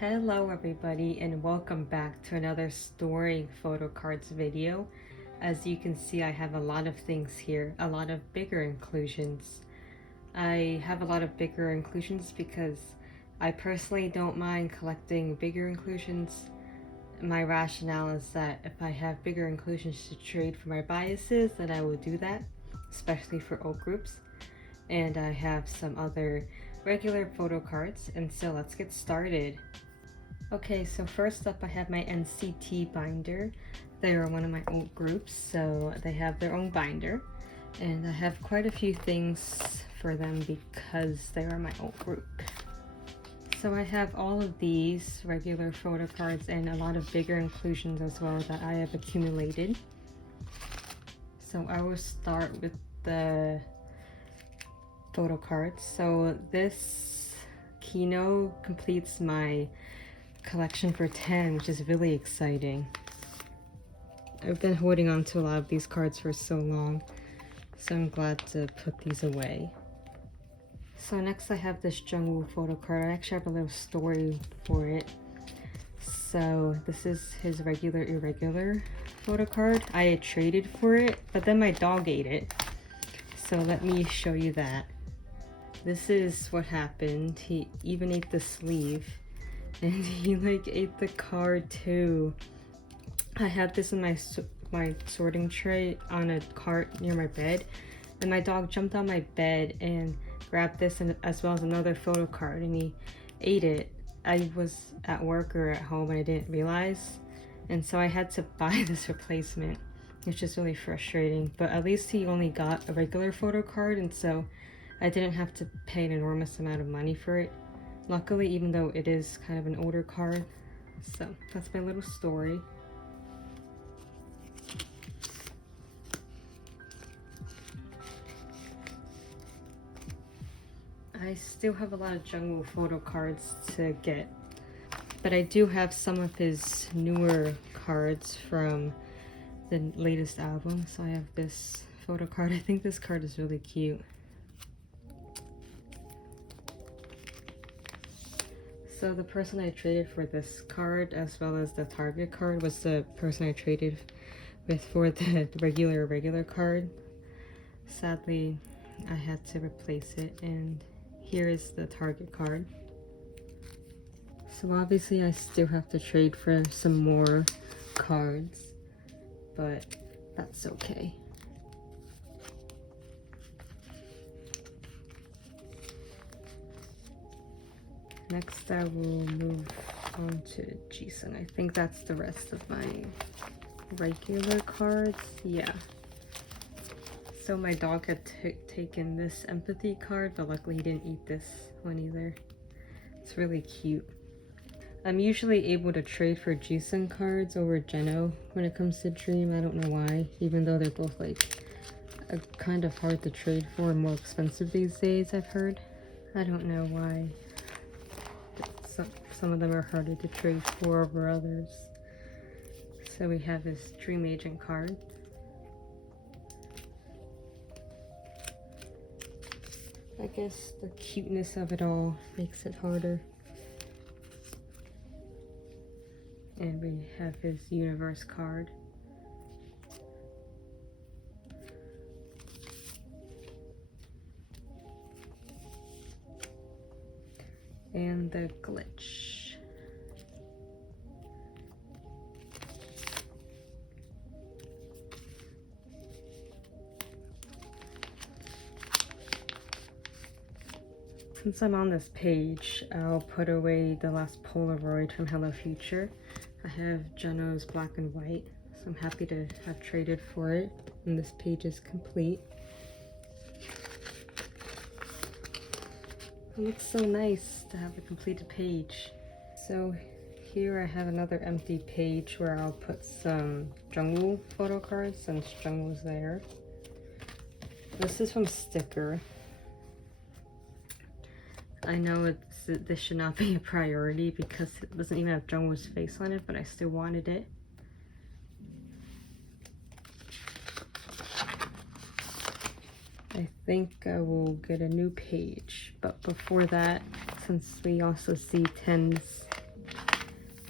Hello everybody and welcome back to another storing photo cards video. As you can see, I have a lot of things here, a lot of bigger inclusions. I have a lot of bigger inclusions because I personally don't mind collecting bigger inclusions. My rationale is that if I have bigger inclusions to trade for my biases, then I will do that, especially for old groups. And I have some other regular photo cards, and so let's get started. Okay, so first up I have my NCT binder. They are one of my old groups, so they have their own binder. And I have quite a few things for them because they are my old group. So I have all of these regular photo cards and a lot of bigger inclusions as well that I have accumulated. So I will start with the photo cards. So this Kino completes my collection for 10, which is really exciting. I've been holding on to a lot of these cards for so long, so I'm glad to put these away. So next I have this Jungwoo photo card. I actually have a little story for it. So this is his regular irregular photo card. I had traded for it, but then my dog ate it. So let me show you that. This is what happened. He even ate the sleeve. And he ate the card too. I had this in my sorting tray on a cart near my bed, and my dog jumped on my bed and grabbed this and as well as another photo card, and he ate it. I was at work or at home and I didn't realize, and so I had to buy this replacement, which is really frustrating. But at least he only got a regular photo card, and so I didn't have to pay an enormous amount of money for it. Luckily, even though it is kind of an older card. So that's my little story. I still have a lot of Jungwoo photo cards to get, but I do have some of his newer cards from the latest album. So I have this photo card. I think this card is really cute. So the person I traded for this card as well as the Target card was the person I traded with for the regular card. Sadly, I had to replace it, and here is the Target card. So obviously I still have to trade for some more cards, but that's okay. Next, I will move on to Jisung. I think that's the rest of my regular cards. Yeah. So my dog had taken this empathy card, but luckily he didn't eat this one either. It's really cute. I'm usually able to trade for Jisung cards over Geno when it comes to Dream. I don't know why, even though they're both kind of hard to trade for and more expensive these days, I've heard. I don't know why. Some of them are harder to trade for over others. So we have this Dream Agent card. I guess the cuteness of it all makes it harder. And we have his Universe card. And the glitch. Since I'm on this page, I'll put away the last Polaroid from Hello Future. I have Geno's black and white, so I'm happy to have traded for it, and this page is complete. It looks so nice to have a completed page. So here I have another empty page where I'll put some Jungwoo photo cards since Jungwoo's there. This is from Sticker. I know this should not be a priority because it doesn't even have Jungwoo's face on it, but I still wanted it. I think I will get a new page, but before that, since we also see 10s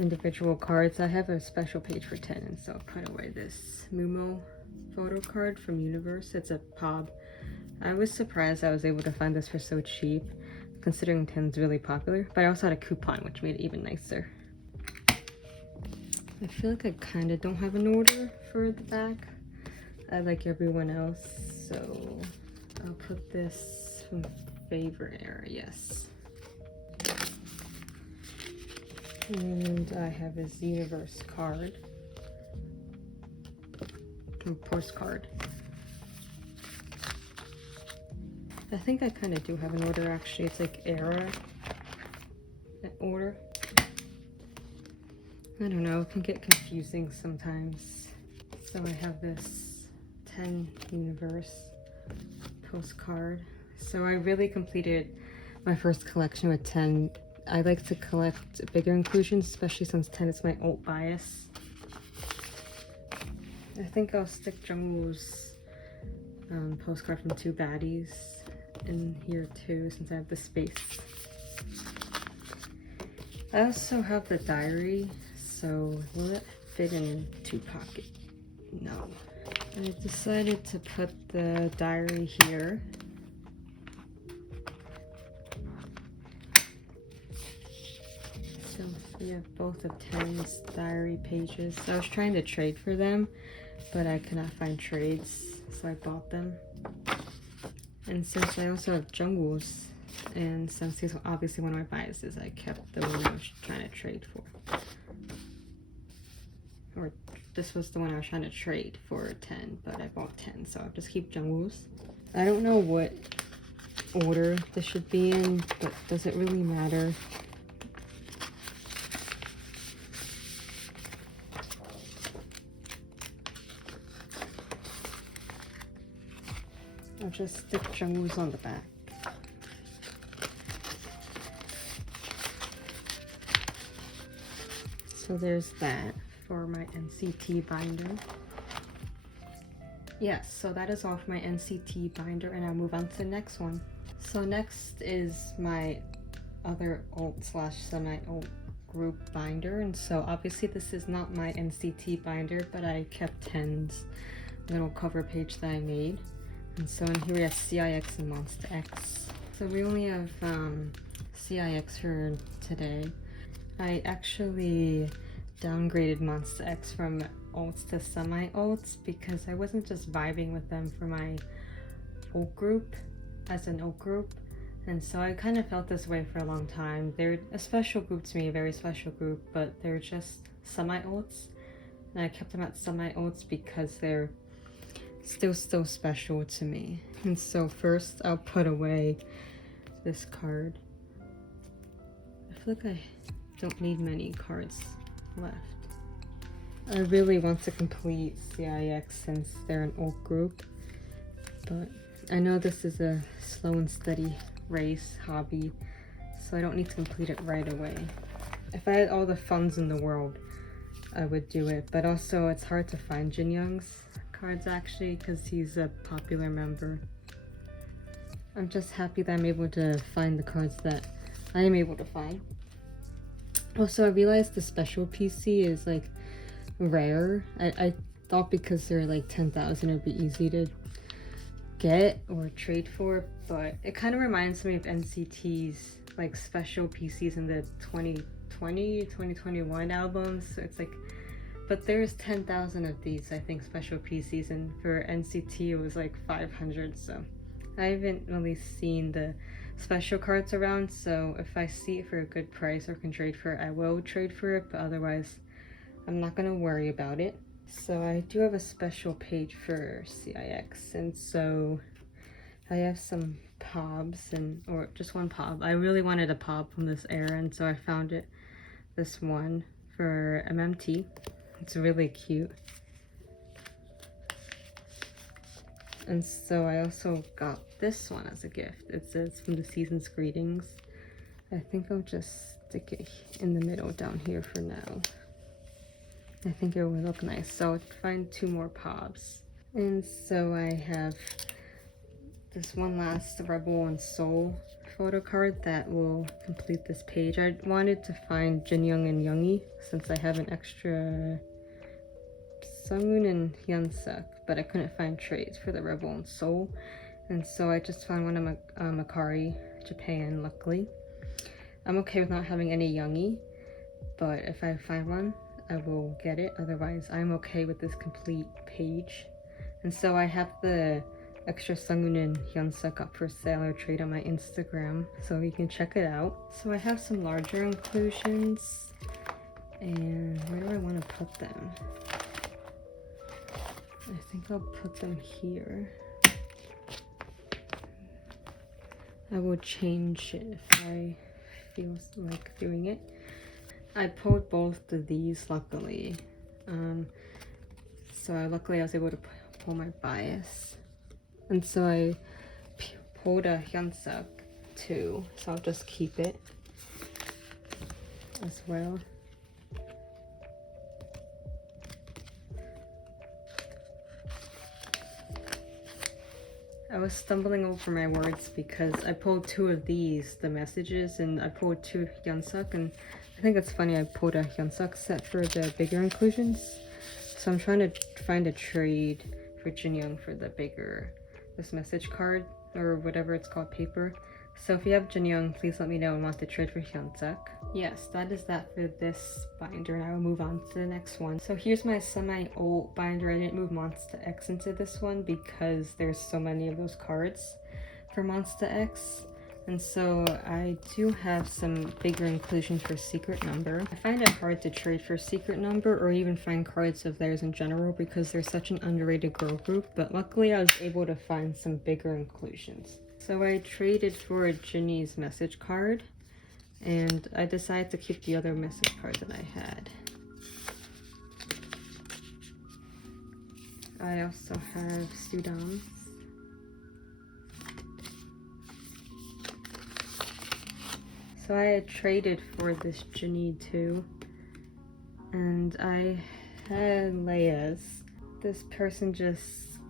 individual cards. I have a special page for 10, and so I'll put away this Momo photo card from Universe. It's a POB. I was surprised I was able to find this for so cheap, considering 10 is really popular, but I also had a coupon, which made it even nicer. I feel like I kind of don't have an order for the back. I like everyone else, so I'll put this from favorite area, yes. And I have this Universe card, postcard. I think I kind of do have an order actually. It's like era order. I don't know, it can get confusing sometimes. So I have this 10 Universe postcard. So I really completed my first collection with 10. I like to collect bigger inclusions, especially since 10 is my alt bias. I think I'll stick Jungwoo's postcard from Two Baddies in here too, since I have the space. I also have the diary, so will it fit in 2 pocket? No. I decided to put the diary here. So we have both of 10's diary pages. So I was trying to trade for them, but I could not find trades, so I bought them. And since I also have Jungwoo's, and since he's obviously one of my biases, I kept the one I was trying to trade for. Or this was the one I was trying to trade for 10, but I bought 10, so I'll just keep Jungwoo's. I don't know what order this should be in, but does it really matter? I'll just stick Jungwoo's on the back. So there's that for my NCT binder. Yes, so that is all for my NCT binder, and I'll move on to the next one. So next is my other alt slash semi-alt group binder, and so obviously this is not my NCT binder, but I kept 10's little cover page that I made. And so in here we have CIX and Monster X. So we only have CIX for today. I actually downgraded Monster X from alts to semi-alts because I wasn't just vibing with them for my alt group, as an alt group. And so I kind of felt this way for a long time. They're a special group to me, a very special group, but they're just semi-alts. And I kept them at semi-alts because they're still so special to me. And so first I'll put away this card. I feel like I don't need many cards left. I really want to complete CIX since they're an alt group, but I know this is a slow and steady race hobby, so I don't need to complete it right away. If I had all the funds in the world, I would do it, but also it's hard to find Jin Young's cards actually because he's a popular member. I'm just happy that I'm able to find the cards that I am able to find. Also, I realized the special PC is like rare. I thought because they're like 10,000 it'd be easy to get or trade for, but it kind of reminds me of NCT's like special PCs in the 2020 2021 albums. So it's like, but there's 10,000 of these, I think, special PCs, and for NCT it was like 500, so I haven't really seen the special cards around, so if I see it for a good price or can trade for it, I will trade for it, but otherwise I'm not gonna worry about it. So I do have a special page for CIX, and so I have some POBs, or just one POB. I really wanted a POB from this era, and so I found it, this one for MMT. It's really cute. And so I also got this one as a gift. It says from the season's greetings. I think I'll just stick it in the middle down here for now. I think it would look nice. So I'll find 2 more POBs. And so I have this one last Rebel and Soul photo card that will complete this page. I wanted to find Jinyoung and Youngie since I have an extra Sungun and Hyunsuk, but I couldn't find trades for the Rebel and Soul, and so I just found one of Makari Japan. Luckily, I'm okay with not having any Youngie, but if I find one, I will get it. Otherwise, I'm okay with this complete page. And so I have the extra Sungun and Hyunsuk up for sale or trade on my Instagram, so you can check it out. So I have some larger inclusions, and where do I want to put them? I think I'll put them here. I will change it if I feel like doing it. I pulled both of these luckily. So luckily I was able to pull my bias. And so I pulled a Hyunsuk too, so I'll just keep it as well. I was stumbling over my words because I pulled two of these, the messages, and I pulled two Hyunsuk, and I think it's funny I pulled a Hyunsuk set for the bigger inclusions. So I'm trying to find a trade for Jinyoung for the bigger, this message card, or whatever it's called, paper. So if you have Jinyoung, please let me know and want to trade for Hyunsuk. Yes, that is that for this binder, and I will move on to the next one. So here's my semi-old binder. I didn't move Monster X into this one because there's so many of those cards for Monster X. And so I do have some bigger inclusion for Secret Number. I find it hard to trade for Secret Number or even find cards of theirs in general because they're such an underrated girl group, but luckily I was able to find some bigger inclusions. So I traded for Jinny's message card, and I decided to keep the other message card that I had. I also have Sudam's. So I had traded for this Jinny too, and I had Leia's. This person just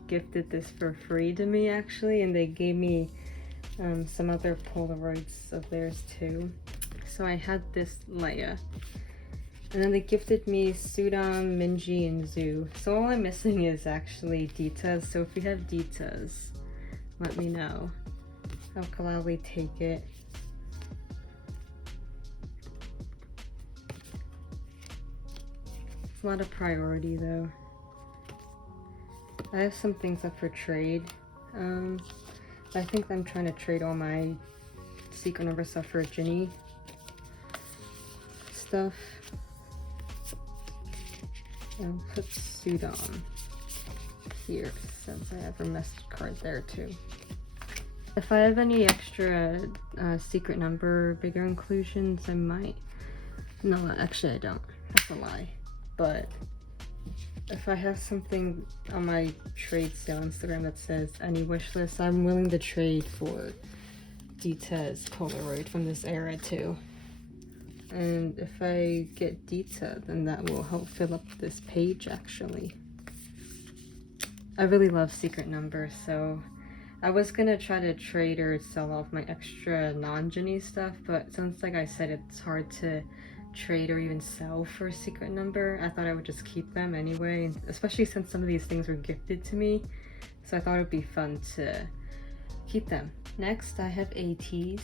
gifted this for free to me actually, and they gave me some other Polaroids of theirs too. So I had this Leia, and then they gifted me Sudam, Minji, and Zhu. So all I'm missing is actually Ditas. So if you have Ditas, let me know. I'll gladly take it. It's not a priority though. I have some things up for trade. I think I'm trying to trade all my Secret Number stuff for Jinny stuff. I'll put Sudam here since I have her message card there too. If I have any extra Secret Number bigger inclusions, I might. No, actually I don't. That's a lie. But if I have something on my trade sale Instagram that says any wish list, I'm willing to trade for Dita's Polaroid from this era too. And if I get Dita, then that will help fill up this page actually. I really love Secret Number, so I was gonna try to trade or sell off my extra non-Jinny stuff, but since like I said, it's hard to trade or even sell for Secret Number, I thought I would just keep them anyway, especially since some of these things were gifted to me, so I thought it would be fun to keep them. Next I have ATEEZ,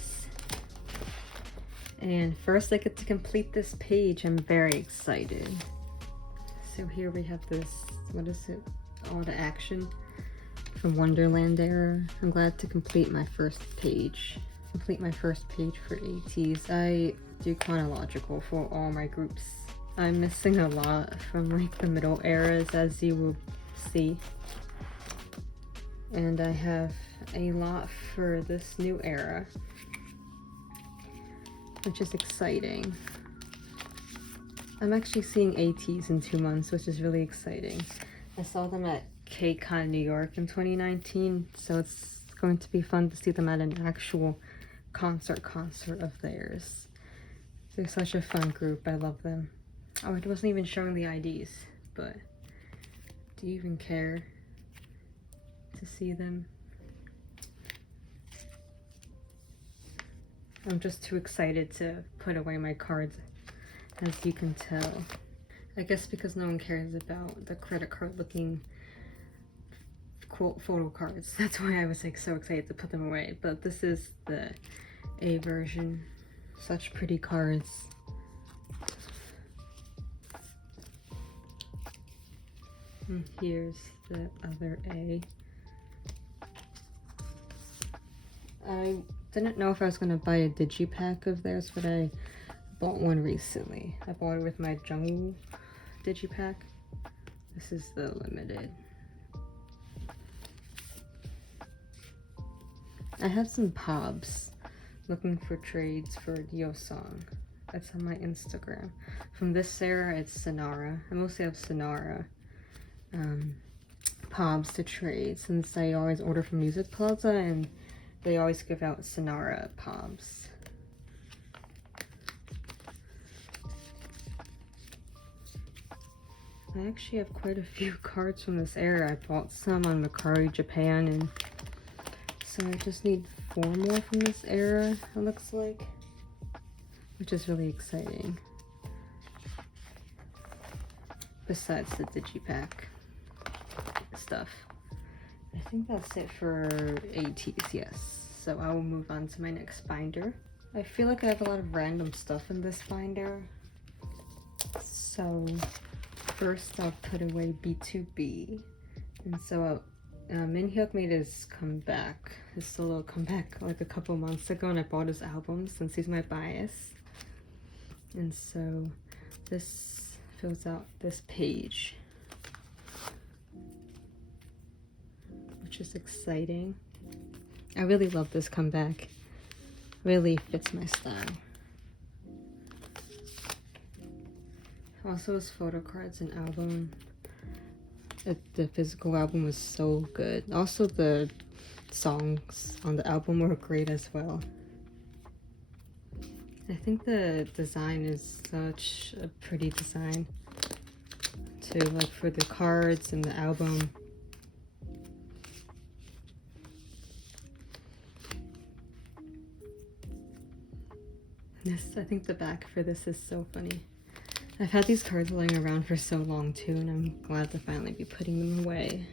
and first I get to complete this page. I'm very excited. So here we have this, what is it, all the action from Wonderland era. I'm glad to complete my first page. Complete my first page for ATEEZ. I do chronological for all my groups. I'm missing a lot from like the middle eras, as you will see, and I have a lot for this new era, which is exciting. I'm actually seeing ATEEZ in 2 months, which is really exciting. I saw them at KCON New York in 2019, so it's going to be fun to see them at an actual concert of theirs. They're such a fun group. I love them. Oh, it wasn't even showing the IDs, but do you even care to see them? I'm just too excited to put away my cards, as you can tell. I guess because no one cares about the credit card looking quote photo cards. That's why I was like so excited to put them away. But this is the A version. Such pretty cards. And here's the other A. I didn't know if I was gonna buy a digipack of theirs, but I bought one recently. I bought it with my jungle digipack. This is the limited. I have some POBs looking for trades for Yeosang. That's on my Instagram. From this era, it's Sonara. I mostly have Sonara POBs to trade, since I always order from Music Plaza and they always give out Sonara POBs. I actually have quite a few cards from this era. I bought some on Mercari Japan, and so I just need 4 more from this era, it looks like, which is really exciting. Besides the digipack stuff. I think that's it for ATEEZ, yes. So I will move on to my next binder. I feel like I have a lot of random stuff in this binder. So first I'll put away BTOB. And so Minhyuk made his comeback, his solo comeback, like a couple months ago, and I bought his album since he's my bias. And so this fills out this page, which is exciting. I really love this comeback. Really fits my style. Also his Photocards and album. The physical album was so good. Also the songs on the album were great as well. I think the design is such a pretty design too, like for the cards and the album. I think the back for this is so funny. I've had these cards laying around for so long too, and I'm glad to finally be putting them away.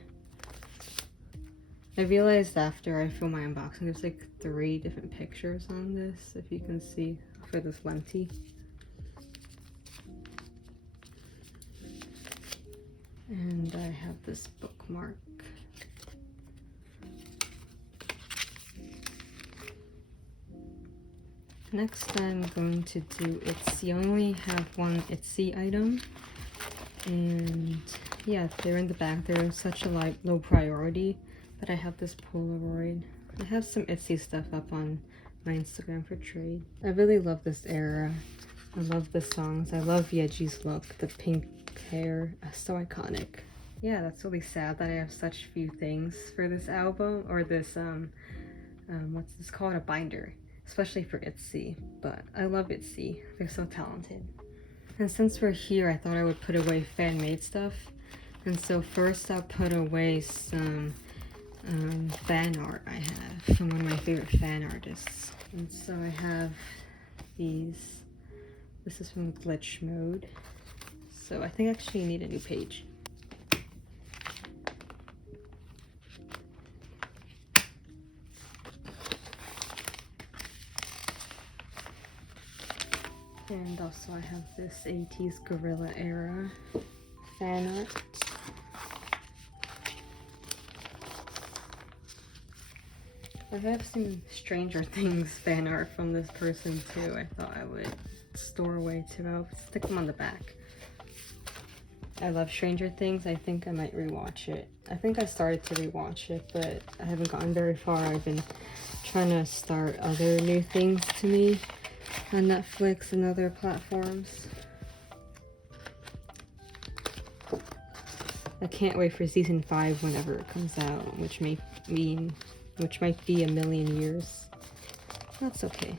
I realized after I filmed my unboxing, there's like 3 different pictures on this, if you can see, for this Lenti. And I have this bookmark. Next I'm going to do ITZY. I only have one ITZY item, and yeah, they're in the back. They're such a low priority, but I have this Polaroid. I have some ITZY stuff up on my Instagram for trade. I really love this era. I love the songs. I love Yeji's look, the pink hair, so iconic. Yeah, that's really sad that I have such few things for this album, or this what's this called, a binder. Especially for ITZY, but I love ITZY. They're so talented. And since we're here, I thought I would put away fan-made stuff. And so first I'll put away some fan art I have from one of my favorite fan artists. And so I have these. This is from Glitch Mode. So I think I actually need a new page. And also I have this ATEEZ Gorilla era fan art. I have some Stranger Things fan art from this person too. I thought I would store away too. I'll stick them on the back. I love Stranger Things. I think I might rewatch it. I think I started to rewatch it, but I haven't gotten very far. I've been trying to start other new things to me on Netflix and other platforms. I can't wait for season 5 whenever it comes out, which might be a million years. That's okay.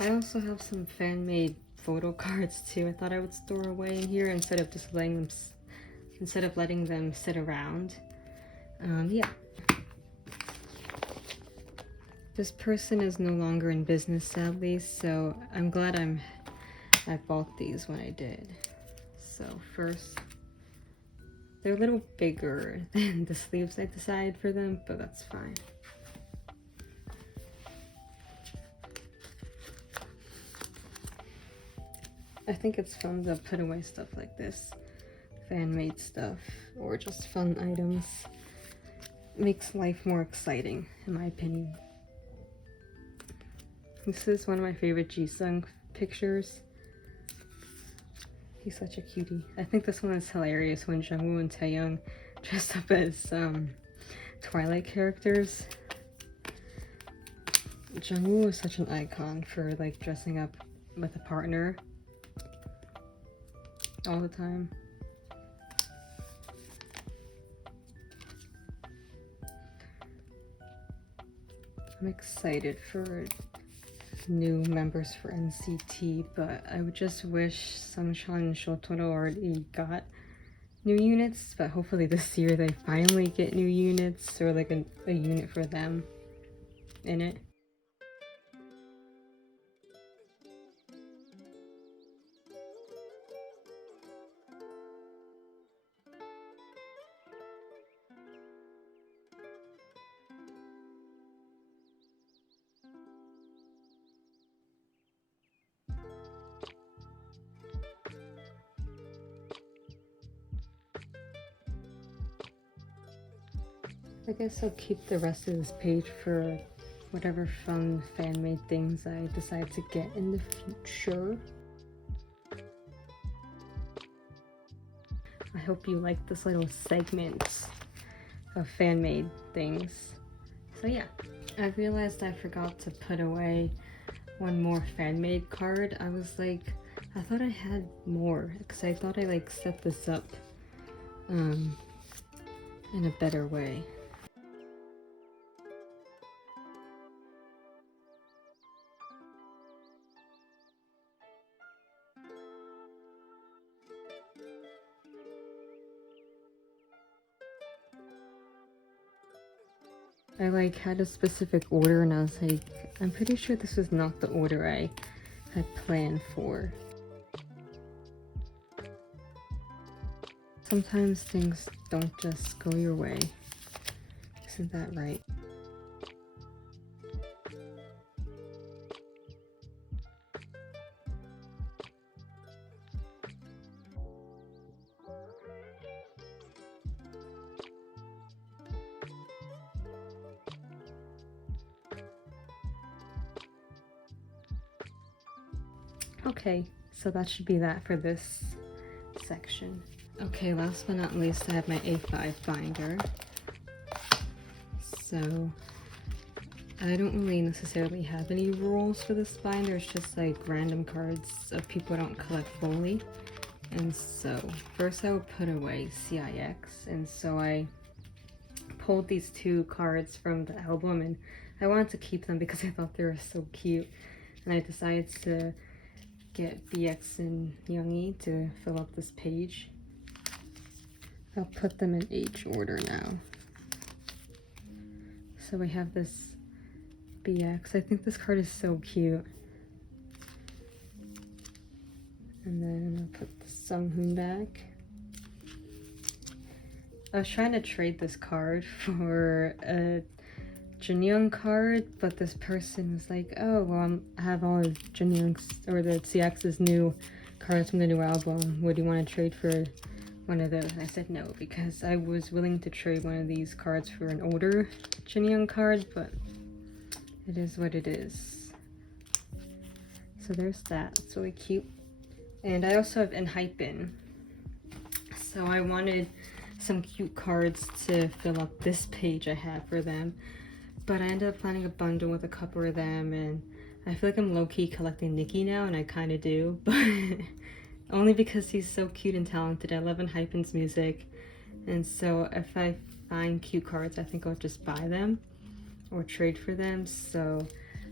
I also have some fan-made photo cards too. I thought I would store away in here instead of just letting them sit around. Yeah. This person is no longer in business, sadly, so I'm glad I bought these when I did. So first, they're a little bigger than the sleeves I decided for them, but that's fine. I think it's fun to put away stuff like this, fan-made stuff, or just fun items. It makes life more exciting, in my opinion. This is one of my favorite Jisung pictures. He's such a cutie. I think this one is hilarious when Jungwoo and Taehyung dressed up as Twilight characters. Jungwoo is such an icon for like dressing up with a partner all the time. I'm excited for new members for NCT, but I would just wish Sungchan and Shotoro already got new units, but hopefully this year they finally get new units, or like a unit for them in it. I guess I'll keep the rest of this page for whatever fun fan-made things I decide to get in the future. I hope you like this little segment of fan-made things. So yeah, I realized I forgot to put away one more fan-made card. I was like, I thought I had more, because I thought I like set this up in a better way. I like had a specific order and I was like, I'm pretty sure this was not the order I had planned for. Sometimes things don't just go your way. Isn't that right? Okay, so that should be that for this section. Okay, last but not least, I have my A5 binder. So I don't really necessarily have any rules for this binder. It's just like random cards of people I don't collect fully. And so first I would put away CIX, and so I pulled these two cards from the album and I wanted to keep them because I thought they were so cute, and I decided to get BX and Youngie to fill up this page. I'll put them in H order now. So we have this BX. I think this card is so cute. And then I'll put the Sunghoon back. I was trying to trade this card for a Junyoung card, but this person was like, oh, well, I have all of Junyoung's, or the CX's new cards from the new album. Would you want to trade for one of those? And I said no, because I was willing to trade one of these cards for an older Junyoung card, but it is what it is. So there's that. It's really cute. And I also have Enhypen. So I wanted some cute cards to fill up this page I have for them. But I ended up finding a bundle with a couple of them, and I feel like I'm low-key collecting Nikki now, and I kind of do, but only because he's so cute and talented. I love Enhypen's music, and so if I find cute cards, I think I'll just buy them or trade for them. So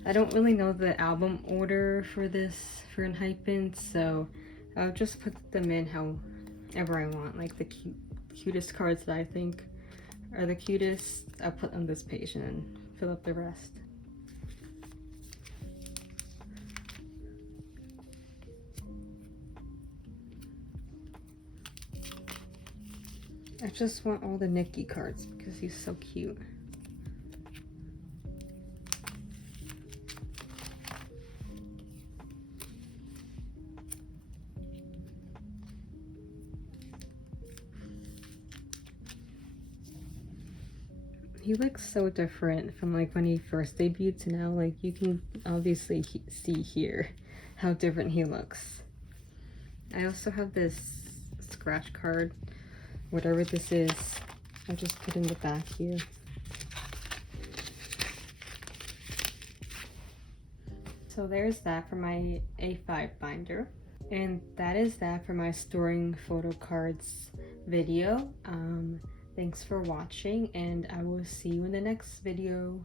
I don't really know the album order for this, for Enhypen, so I'll just put them in however I want, like the cutest cards that I think are the cutest. I'll put on this page and then fill up the rest. I just want all the Nikki cards because he's so cute. He looks so different from like when he first debuted to now. Like you can obviously see here how different he looks. I also have this scratch card, whatever this is. I just put in the back here. So there's that for my A5 binder. And that is that for my storing photo cards video. Thanks for watching, and I will see you in the next video.